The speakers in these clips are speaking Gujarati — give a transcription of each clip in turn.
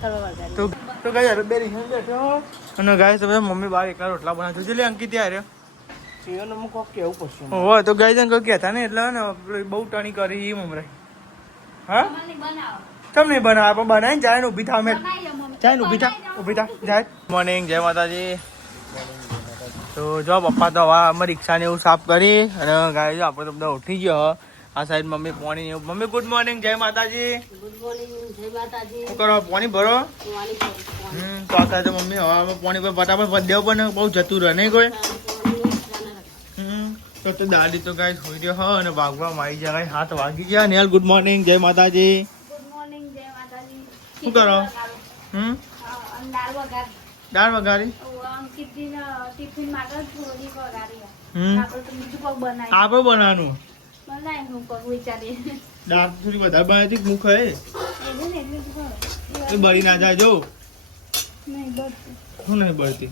તો ગાય હવે બે રીંગણ બેઠો અને ગાય તમે મમ્મી બહાર એકલા રોટલા બનાવજો છે અંકિત યાર કેવું પડશે હોય તો ગાય જણ કહેતા ને એટલે ને બહુ ટણી કરી મમરાઈ હા કેમ નહીં બનાવે પણ બનાવીને જાય ને ઊભી થા મેં જાય ને ઊભી થા જાય. મોર્નિંગ જય માતાજી. તો જો પપ્પા તો હવે અમે રિક્ષાને એવું સાફ કરી અને ગાડી આપણે તો બધા ઉઠી ગયો. આ સાઈડ મમ્મી પાણી એવું. મમ્મી ગુડ મોર્નિંગ જય માતાજી. ગુડ મોર્નિંગ જય માતાજી. શું કરો પાણી ભરો? તો આ સાઈડ મમ્મી હવે પાણી પર ફટાફટ ભરી દેવું પણ બહુ જતું રહે નહીં કોઈ. તો દાદી તો ગાય સુઈ રહ્યો હા અને વાગવા મારી જાય 7 વાગી ગયા. નેલ ગુડ મોર્નિંગ જય માતાજી. ગુડ મોર્નિંગ જય માતાજી. શું કરો? દાળ વઘારી ટિફિન માટે થોડી વઘારી આપણે બનાવવાનું બનાવી વિચારીએ દાળ થોડી વધારે બનાવી હતી મુખ એ બળી ના જાય જો શું નહીં બળતી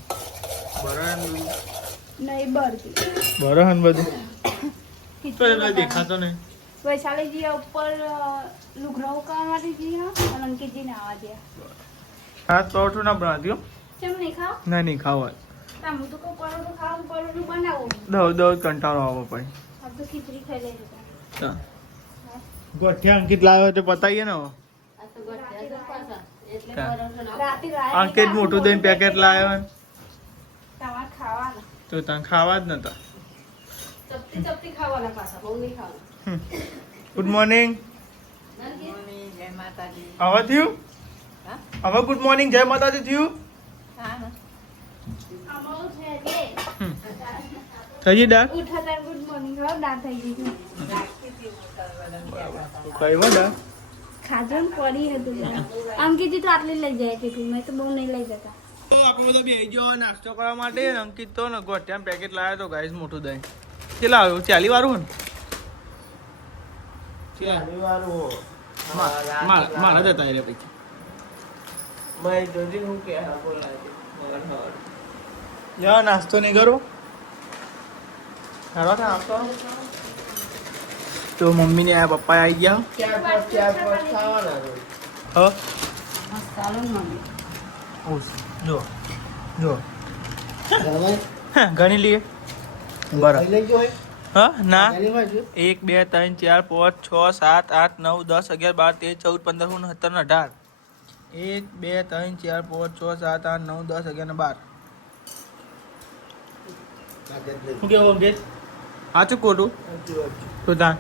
બરહન બધું દેખાતો નહીં. વૈશાલીજી ઉપર લુગડાઓ કરવા માટે જી અને અંકિતજી ને આવવા દે. હા પરોઠું ના બનાવ્યો કેમ નહીં ખાવ? નહીં ખાવા હું તો કહું પરોઠું ખાવ પરોઠું બનાવું દવ કંટાળો આવો પછી આમ તો ખીચડી ખાઈ લેજો. ગોઠિયા અંકિત લાવ્યો તો પતાવીએ ને અંકિત મોટું દહીં પેકેટ લાવ્યો તમારે ખાવાના તો ત્યાં ખાવા જ નતા. ચપટી ખાવાના પાછા બહુ નહીં ખાવાના. ગુડ મોર્નિંગ જય માતાજી. હવે થયું હવે ગુડ મોર્નિંગ જય માતાજી થયું થઈ ગઈ દાળ ઉઠાતા ગુડ મોર્નિંગ હવે દાળ થઈ ગઈ કઈ દાળ ખાજો ને પડી હતું અંકિતજી તો આટલી લઈ જાય ટિફિન મેં તો બહુ નહીં લઈ જતા. તો આપણે બધા બેસી ગયો નાસ્તો કરવા માટે. અંકિત તો ને ગોઠિયા પેકેટ લાવ્યો તો ગાઈસ મોટું દહીં કેટલા આવ્યું 40 વાળું ને 40 વાળું મારા જતા રે પૈસા યા નાસ્તો નહીં કરો તો મમ્મી ને આ પપ્પા આવી ગયા. જો જો ગણી લઈએ બરાબર. હા ના 1 2 3 4 5 6 7 8 9 10 11 12 13 14 15 16 17 18 1 2 3 4 5 6 7 8 9 10 11 ને 12. શું કેવું અંકિત? સાચું ખોટું? તો ત્યાં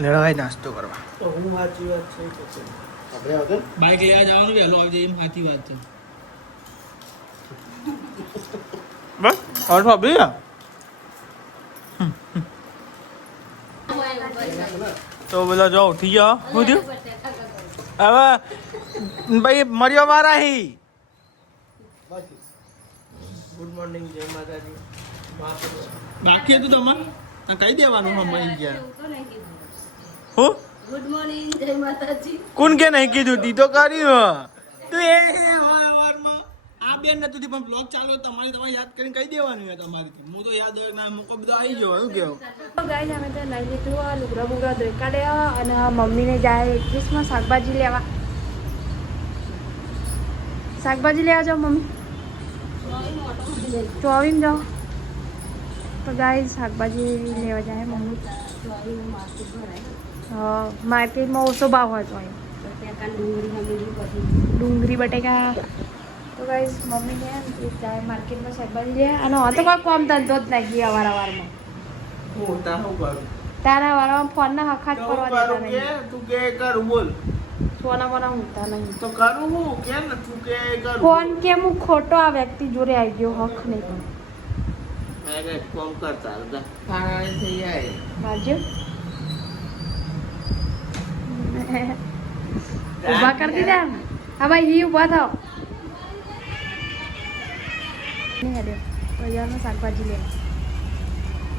લડાઈ નાસ્તો કરવા બાઈક લેવા જવાનું વહેલો આવી જાય એમ સાચી વાત છે. બસ અર્થ આપી તો બધા જો ઉઠી જાઓ. શું થયું હવે ભાઈ મર્યો મારા હી. ગુડ મોર્નિંગ જય માતાજી. બાકી હતું તમારે કહી દેવાનું મમ્મી ગયા હું ગુડ મોર્નિંગ જય માતાજી. કોણ કે નહીં કીધું તી તો કર્યું તું એ વારમાં આ બેન નતું પણ બ્લોગ ચાલુ તમારે યાદ કરીને કહી દેવાનું હોય તમારી. હું તો યાદ ના મૂકો બધા આવી ગયો શું કેવું. ગાઈસ અમે તો લઈ લીધું લુગડા બુગડા ધોઈ કાઢ્યા અને મમ્મીને જાય 21માં શાકભાજી લેવા. શાકભાજી લેવા જાઓ મમ્મી ચોવીમ જાઓ. તો ગાઈસ શાકભાજી લેવા જાય મમ્મી. માર્કેટમાં ઓછો ભાવ હોય તો ડુંગળી બટેકા. તો ગાઈસ મમ્મી ને જાય માર્કેટમાં શાકભાજી લે અને તો કોઈ કોમ ધંધો જ નાખી અવારવારમાં. તારા વાળામાં ફોન ના હખાત કરવા દેતા નહીં. તું કે કરું બોલ સોના મોના ઊંઘતા નહીં તો કરું હું કેમ ને તું કે કરું ફોન કેમ હું ખોટો આ વ્યક્તિ જોડે આવી ગયો હક નહીં મેં કોમ કરતા હતા ખાણા થઈ જાય બાજુ ઉભા કરી દીધા. હા ભાઈ ઉભા થાવ. શાકભાજી લે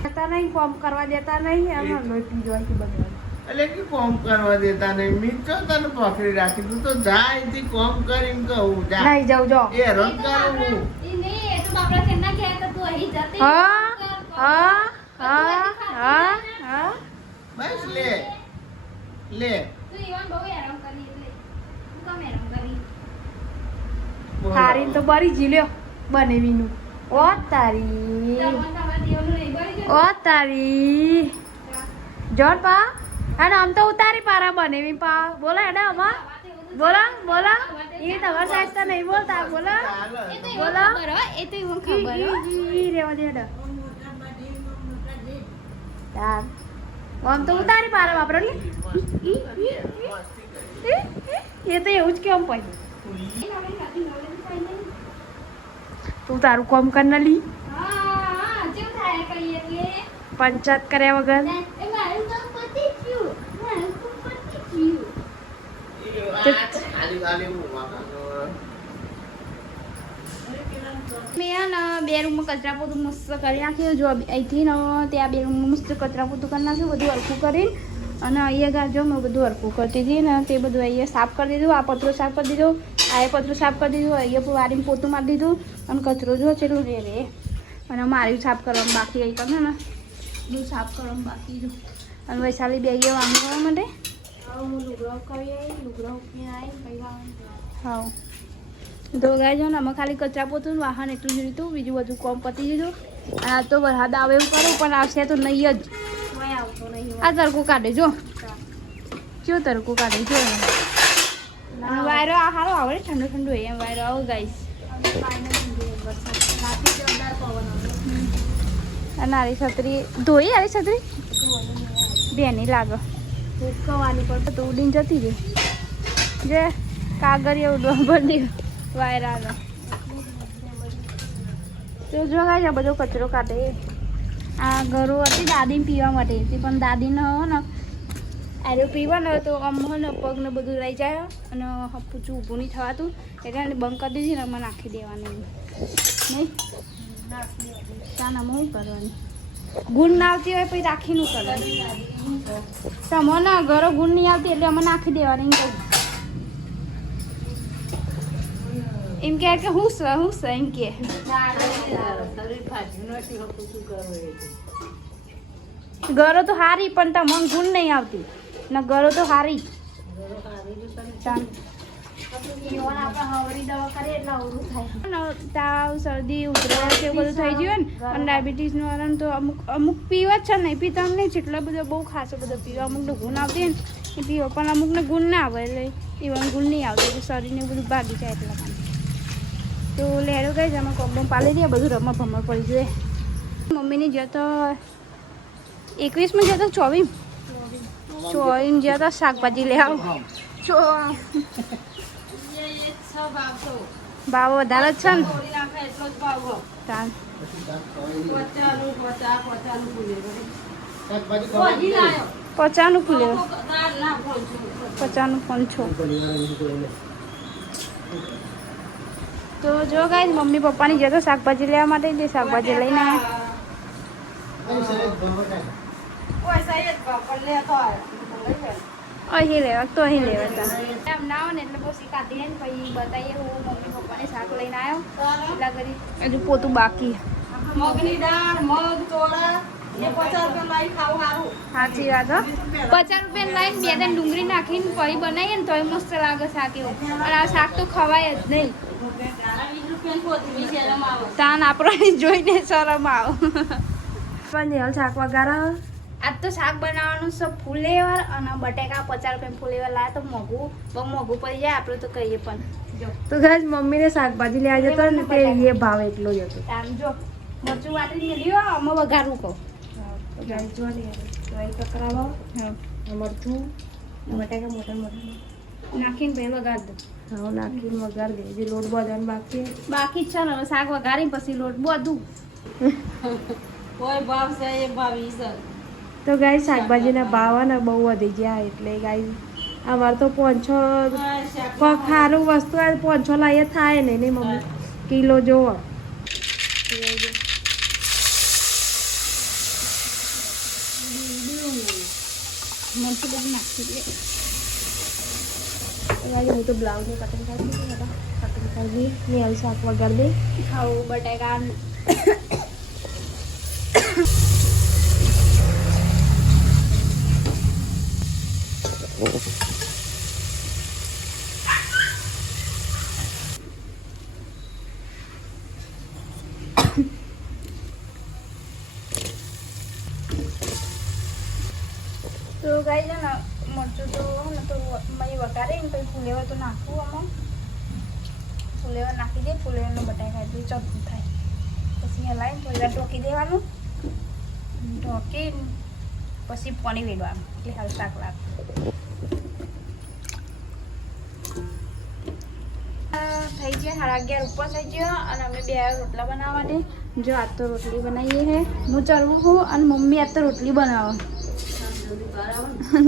દેતા નહીં કોમ કરવા દેતા નહીં એમ લોટી જોઈ બધા એટલે કે કોમ કરવા દેતા નહીં મિત્રો તને પકડી રાખી તું તો જા અહીંથી કોમ કરીને કહું જા નહીં જાઉં જો એ રંગ કરું હું હા હા હા હા હા બસ લે લે હારી તો બરી જીલ્યો બનેવીનું ઓ તારી જોર પા અને આમ તો ઉતારી પારા બનેવી પા બોલો એડા અમા બોલો બોલો એ તમારા સાઈડ તો નહીં બોલતા બોલો બોલો એ તો એવું ખબર રેવા દે એડા યાર આમ તો ઉતારી પારા વાપરો ને એ તો એવું જ કેમ પડ્યું તું તારું કોમ કર ના લી પંચાયત કર્યા વગર મેં બે રૂમમાં કચરા પોતું મસ્ત કરી નાખ્યું જો અહીંથી ને ત્યાં બે રૂમમાં મસ્ત કચરા પોતું કરી નાખ્યું બધું હરખું કરીને અને અહીંયા ગાજો મેં બધું હરખું કરતી હતી ને તે બધું અહીંયા સાફ કરી દીધું આ પતરો સાફ કરી દીધો આ પતરું સાફ કરી દીધું અહીંયા વારીને પોતું મારી દીધું અને કચરો જો ચેટલું રે રે અને મારી સાફ કરવાનું બાકી આવી તમે ને બધું સાફ કરવાનું બાકી જો અને વૈશાલી બે ગયા વાંગી કરવા માટે હું લુગડો કરી આવી લુગડો ઉકળીને આવી પછી હા તો ગાય જો ને અમે ખાલી કચરા પોતું વાહન એટલું જ રીતું બીજું બધું કોમ પતી દીધું અને આ તો વરસાદ આવે એવું કરું પણ આવશે તો નહીં જ આવતો નહીં આ તડકો કાઢે જો જો તડકો કાઢે જો અને વાયરો આ સારો આવે ને ઠંડુ ઠંડુ હોય એમ વાયરો આવો ગાઈસ અને આરી છત્રી ધોઈ આરી છત્રી બેની લાગે ઉકવાની પર તો ઉડીને જતી રહી જે કાગળ એવું બધી વાયરાનો તો જો ગાય બધો કચરો કાઢે આ ઘરો હતી દાદીને પીવા માટે હતી પણ દાદીને ને આરે પીવા ને તો અમને પગને બધું રહી જાય અને પૂછું ઊભું નહીં થવાતું એટલે બંધ કરી દીધી ને અમે નાખી દેવાની નહીં ચાના શું કરવાની ગુણ ના આવતી હોય પછી રાખીનું કરવાનું તમને ઘરો ગુણ નહીં આવતી એટલે અમે નાખી દેવાની કહું એમ કે હું એમ કે ઘરો તો હારી પણ તમને ગુણ નહીં આવતી ને ઘરો તો હારી તાવ શરદી ઉધરસ એવું બધું થઈ ગયું ને અને ડાયાબિટીસનું આરામ તો અમુક પીવા જ છે નહીં પીતા નહીં જેટલો બધો બહુ ખાસો બધો પીવા અમુકને ગુણ આવતી હોય ને એ પીવો પણ અમુકને ગુણ ના આવે એટલે ઇવન ગુણ નહીં આવતું એટલે શરીરને બધું ભાગી જાય એટલા માટે તો લેડો ગઈ છે અમે કોકડમ પાલી દઈએ બધું રમવા ભમર પડી જોઈએ મમ્મીની જ્યાં તો 21માં જ્યાં તો 24 જ્યાં તો શાકભાજી લે આવ ભાવ વધારે જ છે ને ચાલ 50 ફૂલે 50 5 તો જો ગાઈસ મમ્મી પપ્પાની જતો શાકભાજી લેવા માટે જે શાકભાજી લઈને અહીં લેવા તો અહીં લેવા તા એમ ના આવે ને એટલે પછી કાઢીને પછી બતાવીએ હું મમ્મી પપ્પાને શાક લઈને આવ્યો એટલા કરી હજુ પોતું બાકી મગની દાળ મગ તોડા એ 50 રૂપિયા લઈ ખાવું સારું સાચી વાત હો 50 રૂપિયા લઈને બે ત્રણ ડુંગળી નાખીને પછી બનાવીએ ને તોય મસ્ત લાગે શાક એવું અને આ શાક તો ખવાય જ નહીં તાન આપણે જોઈને શરમ આવ પણ હાલ શાક વગારા આજ તો શાક બનાવવાનું છે ફુલેવર અને બટેકા 50 રૂપિયા ફુલેવર લાવે તો મોંઘું બહુ મોંઘું પડી જાય આપણે તો કહીએ પણ જો તો ગાઈસ મમ્મીને શાકભાજી લેવા જતો ને તે એ ભાવ એટલો જ હતો આમ જો મરચું વાટીને લ્યો અમે વઘારવું કહું તો ગાઈસ જો ને રાઈ કકરાવો હા મરચું બટાકા મોટા મોટા નાખીને પછી વઘાર દો હા નાખીને વઘાર દે જે લોટ બાંધવાનો બાકી જ છે ને હવે શાક વઘારી પછી લોટ બધું કોઈ ભાવ છે એ ભાવ છે તો ગાઈસ શાકભાજીના ભાવ ને બહુ વધી ગયા એટલે ગાઈસ અમારે તો 5-6 ખારું વસ્તુ આવે 5-6 લાવીએ થાય ને નહીં મમ્મી કિલો જોવો મરચું બધું નાખી દે હું તો બ્લાઉઝની કટિંગ કરી દીધી કટિંગ કરી દી મેલ શાક વગર દે ખાવું બટાકા મરચું તો ને તો મય વઘારે ને પછી ફુલેવર તો નાખવું આમાં ફુલેવર નાખી દે ફુલેવરનો બટાકા એટલે ચોખ્ખું થાય પછી હલાવીને થોડી વાર ઢોકી દેવાનું ઢોકી પછી પાણી વેડવાનું એટલે હાલ શાક લાગે થઈ ગયા 11:30 ઉપર થઈ ગયો અને અમે બે રોટલા બનાવવાની જો આજ તો રોટલી બનાવીએ છે હું ચરવું છું અને મમ્મી આજ તો રોટલી બનાવો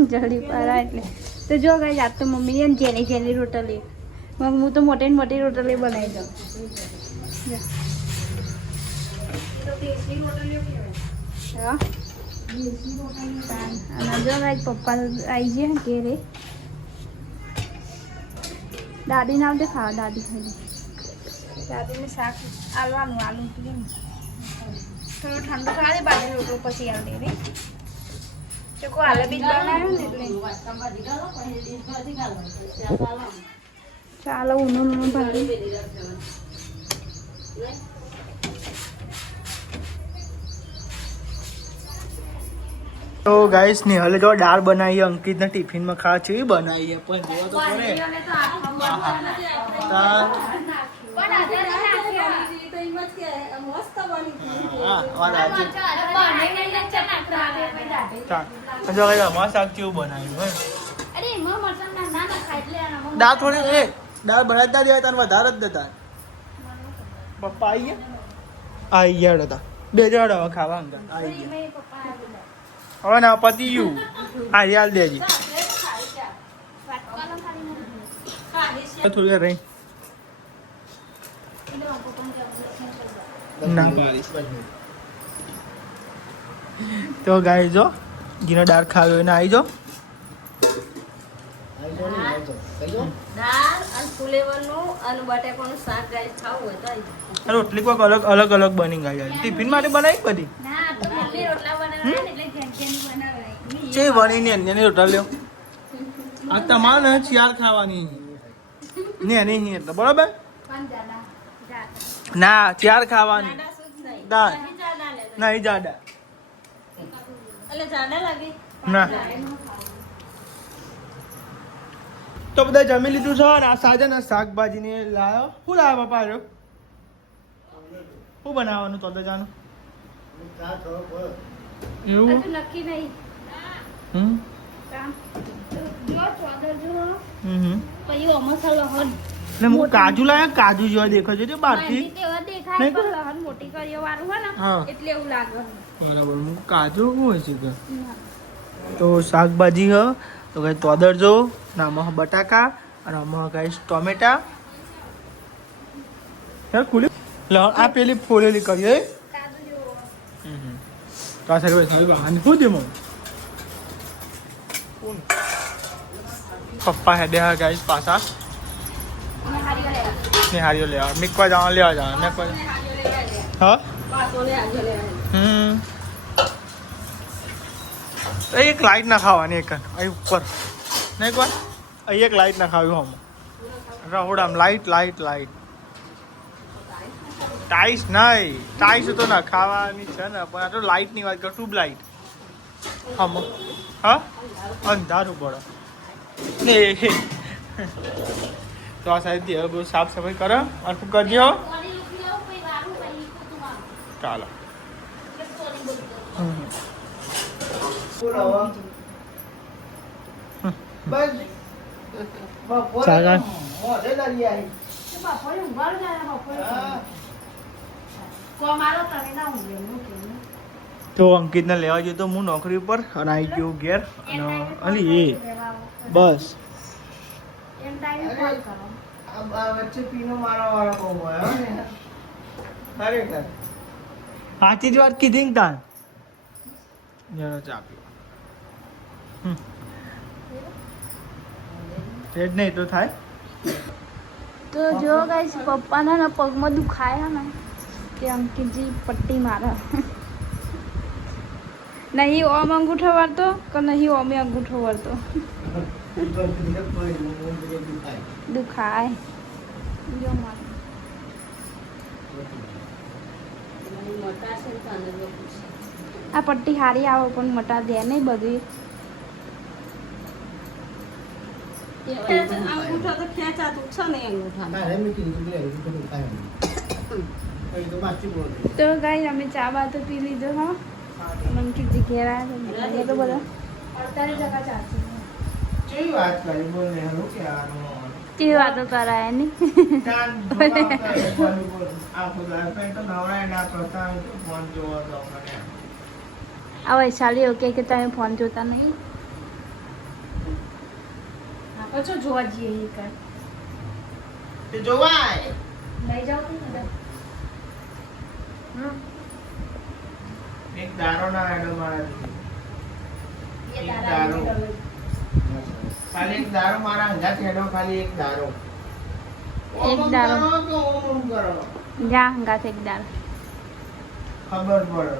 જલ્દી પારા એટલે તો જો ગાઈસ આજ તો મમ્મીની એમ જેની જેની રોટલી હું તો મોટી મોટી રોટલી બનાવી દઉં હા અને જો ગાઈસ પપ્પા આવી ગયા ઘેરે દાદી ના આવતે ખાવા દાદી ખાઈ દાદીને શાક આલવાનું આલુ થોડું ઠંડુ ખાવા દે બાજુ રોટલો પછી આલ દે રે ચોકો આલે બીજ બનાવ્યું ને એટલે ચાલો ઊનું ભાગી તો ગાઈસ નિહાલે જો દાળ બનાવી અંકિતને ટિફિનમાં ખાવા છે બનાવી પણ જોવા તો પડે શાક કેવું બનાવ્યું દાળ થોડી દાળ બનાવતા રહ્યા તને વધારે જ દેતા પપ્પા આવી ગયા હતા બે જણ હવે ખાવા અંદર આવી ગયા હવે ના પતી ગયું હા યાદ દેજી થોડી વાર રહી ના તો ગાય જો જેનો દાળ ખાવ્યો એને આવી જાઓ રોટલી કોઈક અલગ અલગ બની ગઈ ટિફિન માટે બનાવી બધી છે વણી ને અન્ય રોટલા લ્યો આ તમારે ચાર ખાવાની ને નહીં એટલે બરોબર ના ચાર ખાવાની દાળ નહીં જાડા ના તો બધા જમી લીધું છે અને આ સાજન શાકભાજી ને લાવ્યો શું લાવ્યો પપ્પા રહ્યો શું બનાવવાનું તો જાનું એવું નક્કી નહીં કાજુ લાયા કાજુ જેવા દેખાય છે બહારથી મોટી કરીઓ વાળું હોય ને એટલે એવું લાગે બરાબર હું કાજુ શું હોય છે કે તો શાકભાજી હ તો કઈ તોદર જો આમાં બટાકા અને આમાં કઈ ટોમેટા ખુલી આ પેલી ફોલેલી કરીએ તો આ સાહેબ શું દે પપ્પા હેડે હા ગાઈસ પાછા નિહારીઓ લેવા મીકવા જવા લેવા જવા મેકવા હા એક લાઈટ ના ખાવાની એક અહીં ઉપર નહીં કોણ અહીં એક લાઈટ ના ખાવી હમ રહોડામ લાઈટ લાઈટ લાઈટ ટાઈસ નહીં ટાઈસ તો ના ખાવાની છે ને પણ આ તો લાઈટની વાત કર ટ્યુબ લાઈટ હમ હા અંધારું પડે ને તો આ સાઈડ હવે બધું સાફ સફાઈ કરે અને કરજો ચાલો તો અંકિતને લેવા જઈએ તો હું નોકરી ઉપર અને આવી ગયો ઘેર અને એ બસ સાચી જ વાત કીધી ને તાન ચા પીવા નહીં તો થાય તો જો ગાઈસ પપ્પાના પગમાં દુખાય ને કે અંકિતજી પટ્ટી મારે નહીં ઓમ અંગૂઠો વાળતો કે નહીં ઓમે અંગૂઠો વાળતો દુખાય જો મારે આ પટ્ટી સારી આવે પણ મટા દે નહીં બધી અંગૂઠો તો ખેંચાતું છે ને અંગૂઠા. તો ગાઈ અમે ચા બા તો પી લીધો હા. અંકિત ઘેરા તો બધા 48% ચા છે. કેવી વાત કરી બોલ ને હેલો કે કેવી વાતો કરાય ની ચાલ આ ખુદા તો નવરાય ના કરતા ફોન જોવા તો મને આ વૈશાલી ઓકે કે તમે ફોન જોતા નહીં. પછી જોવા જઈએ એ કર તે જોવાય લઈ જાવ તો ને. એક દારો ના આડો મારા એ એક દાડા દારો. ખાલી એક દારો મારા અંગા થેડો ખાલી એક દારો એક દારો. ઓમ કરો કે ઓમ કરો જા હંગાત એકદાર ખબર પડે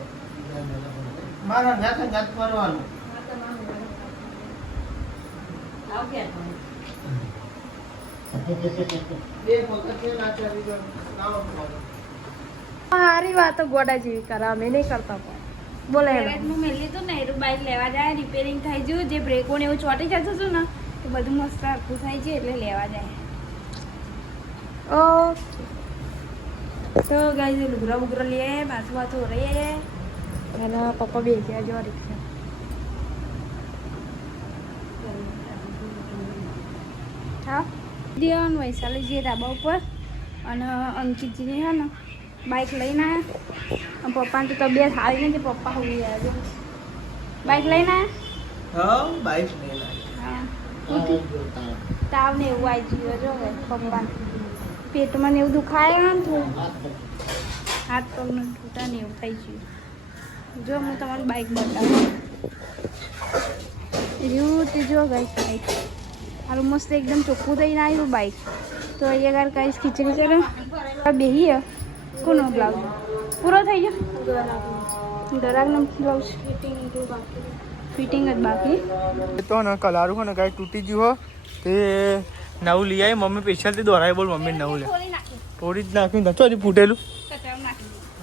મારા અંગા કરવાનું આવ કે બે વખત છે ના ચાલી ગયો લાવો સારી વાતો ગોડા જેવી કરે અમે નહીં કરતા પણ બોલે હું મેં લીધું ને એનું બાઇક લેવા જાય રિપેરિંગ થઈ ગયું જે બ્રેકો ને એવું ચોટી જતું હતું ને એ બધું મસ્ત હરખું થાય છે એટલે લેવા જાય. ઓકે તો ગાઈ લુગરા બુગરા લે બાથું બાથું રે અને પપ્પા બે ગયા જો રિક્ષા હા દિયાન વૈશાલી જે ધાબા ઉપર અને અંકિતજીની છે ને બાઇક લઈને આવ્યા. પપ્પાને તો તબિયત સારી નથી પપ્પા હોઈ ગયા છે. બાઇક લઈને આવ્યા. હા બાઈક નહીં લાગે હા તાવ ને એવું આવી ગયું જો હવે પપ્પાને પેટમાં ને એવું દુખાય ને થોડું હાથ પગનું તૂટા ને એવું થઈ ગયું. જો હું તમારું બાઇક બતાવું રહ્યું તે જો ગઈ બાઇક હારું મસ્ત એકદમ ચોખ્ખું થઈને આવ્યું બાઇક. તો અહીંયા આગળ કઈ ખીચડી છે બેહી કોનો બ્લાઉઝ પૂરો થઈ ગયો દરાકનો બ્લાઉઝ ફિટિંગ જ બાકી તો ને કલારું હોય ને કાંઈ તૂટી ગયું હો તે નવું લઈ આવી મમ્મી સ્પેશિયલથી દોરાય બોલ મમ્મી નવું લે થોડી જ નાખ્યું નતો હજી ફૂટેલું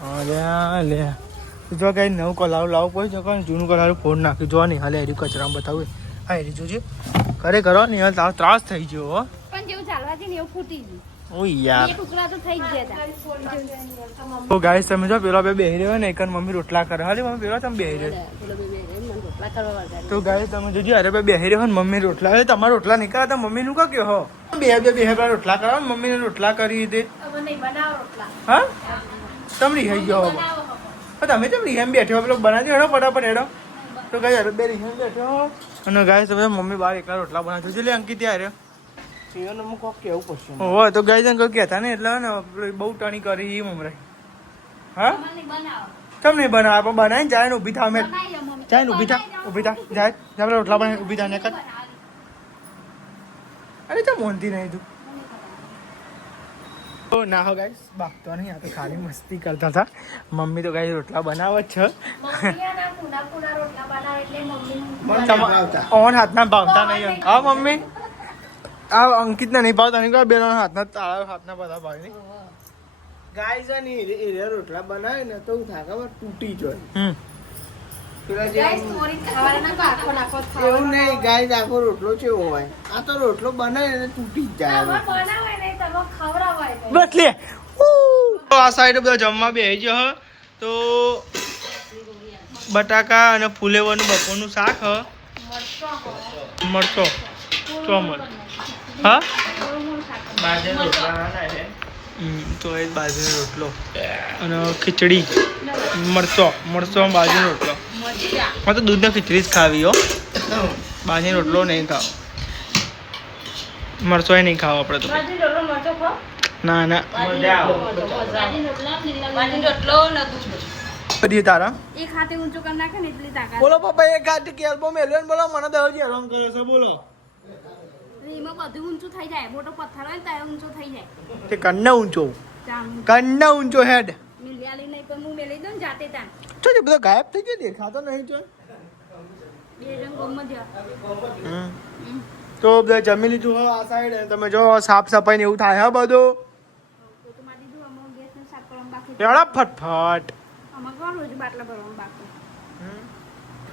હા લે જો કાંઈ નવું કલારું લાવવું પડે છે કોઈ જૂનું કલારું ફોડ નાખ્યું જો નહીં હાલે એરી કચરામાં બતાવું હા એરી જોજે કરે કરો ને હાલ તારો ત્રાસ થઈ ગયો હો પણ જેવું ચાલવાથી ને એવું ફૂટી ગયું. ઓ યાર બે ટુકડા તો થઈ જ ગયા હતા. તો ગાઈસ તમે જો પેલો બે બેહી રહ્યો ને એક મમ્મી રોટલા કરે હાલી મમ્મી પેલો તમે બેહી રહ્યો તો ગાઈસ તમે જોજો અરે બે બેહી રહ્યો ને મમ્મી રોટલા હવે તમારા રોટલા નહીં કરાતા મમ્મી નું કા કયો હો બે રોટલા કરાવો ને મમ્મીને રોટલા કરી દે હવે નહીં બનાવો રોટલા. હા તમે રીહાઈ ગયો હો તમે કેમ રીહાઈ બેઠો પેલો બનાવી હેડો ફટાફટ હેડો તો ગાઈસ અરે બે રીહાઈ બેઠો અને ગાઈસ તમે મમ્મી બહાર એકલા રોટલા બનાવજો એટલે અંકિત ત્યારે હોય તો ગાય જણ કહેતા ને એટલે ને બહુ ટણી કરી મમરાઈ હા કેમ નહીં બનાવે પણ બનાવીને જાય ને ઊભી થા અમે જાય ને ઊભી થા જાય આપણે રોટલા બનાવી ઊભી થા ને કર અરે તો મોનતી નહીં તું તો ના હો ગાઈસ બાગતો નહીં આ તો ખાલી મસ્તી કરતા હતા મમ્મી તો ગાય રોટલા બનાવે જ છે ઓન હાથના ભાવતા નહીં હા મમ્મી આ અંકિત ને નહીં ભાવતા નહીં બે હાથના તાળા હાથના બધા ભાવ નહીં ગાય છે ને એ રોટલા બનાવે ને તો થાય ખબર તૂટી જાય એવું નહીં ગાય આખો રોટલો કેવો હોય આ તો રોટલો બનાવે ને તૂટી જ જાય બસ લે આ સાઈડ બધા જમવા બેસી ગયો તો બટાકા અને ફુલેવાનું બપોરનું શાક મરચો ચોમર હા બાજરીનો રોટલા તો એ બાજરીનો રોટલો અને ખીચડી મરચો બાજરીનો રોટલો હા તો દૂધને ખીચડી જ ખાવી હો બાજરીનો રોટલો નહીં ખાવો મરચો નહીં ખાવો આપણે તો ના બધી તારા એક હાથે ઊંચું કરી નાખે ને એટલી તાકાત. બોલો પપ્પા એક હાથે કેલ્બો મેલ્યો ને બોલો મને દરજી હેરાન કરે છે બોલો એમાં બધું ઊંચું થઈ જાય મોટો પથ્થર હોય ને ત્યારે ઊંચો થઈ જાય. તે કન્ના ઊંચો હેડ મિલિયાલી નહીં પણ હું મેલી દઉં ને જાતે તાન તો જે બધો ગાયબ થઈ ગયો દેખાતો નહીં જો બે જણ ગમત જવા. તો બધા જમી લીધું હો આ સાઈડ તમે જો સાફ સફાઈ ને એવું થાય હા બધું પોતું માં દીધું અમારું ગેસને સાફ કરવાનું બાકી એવડા ફટફટ અમારે કોણ રોજ બાટલા ભરવાનું બાકી.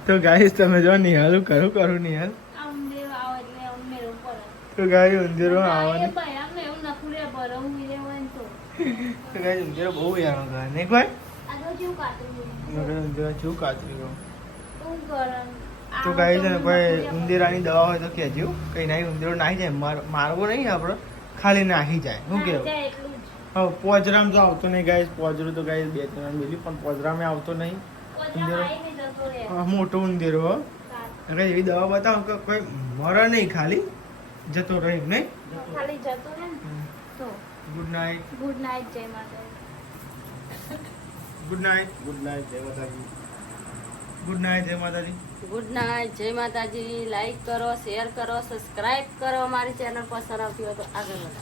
તો ગાઈસ તમે જો નિહાલ કરું નિહાલ આમ દેવ આવો એટલે આમ મેળવું પડે. તો ગાય ઉંદરો આવવાની બહેરામને એવું નખું રે ભરવું મિલે હોય ને તો તો ગાય ઉંદરો બહુ યાર ગાય નહીં ભાઈ આ તો જેવું કાતરું ઉંદરો શું કાતરી ગયો શું ગરમ તો ગાય છે ને ભાઈ ઉંદરાની દવા હોય તો કહેજો કઈ નહીં ઉંદરો નાહી જાય મારવો નહીં આપણે ખાલી નાહી જાય શું કેવું એટલું જ હા પોજરામ તો આવતો નહીં ગાય પોજરું તો ગાય 2 ત્રણ મિલી પણ પોજરામે આવતો નહીં ઉંદરો મોટો ઉંદરો હો અરે એવી દવા બતાવો કે કોઈ મરે નહીં ખાલી જતો રહી નહીં ખાલી જતો રહે ને તો ગુડ નાઇટ ગુડ નાઇટ જય માતાજી ગુડ નાઇટ ગુડ નાઇટ જય માતાજી ગુડ નાઇટ જય માતાજી ગુડ નાઇટ જય માતાજી. લાઈક કરો, શેર કરો, સબસ્ક્રાઇબ કરો અમારી ચેનલ પસંદ આવતી હોય તો આગળ વધો.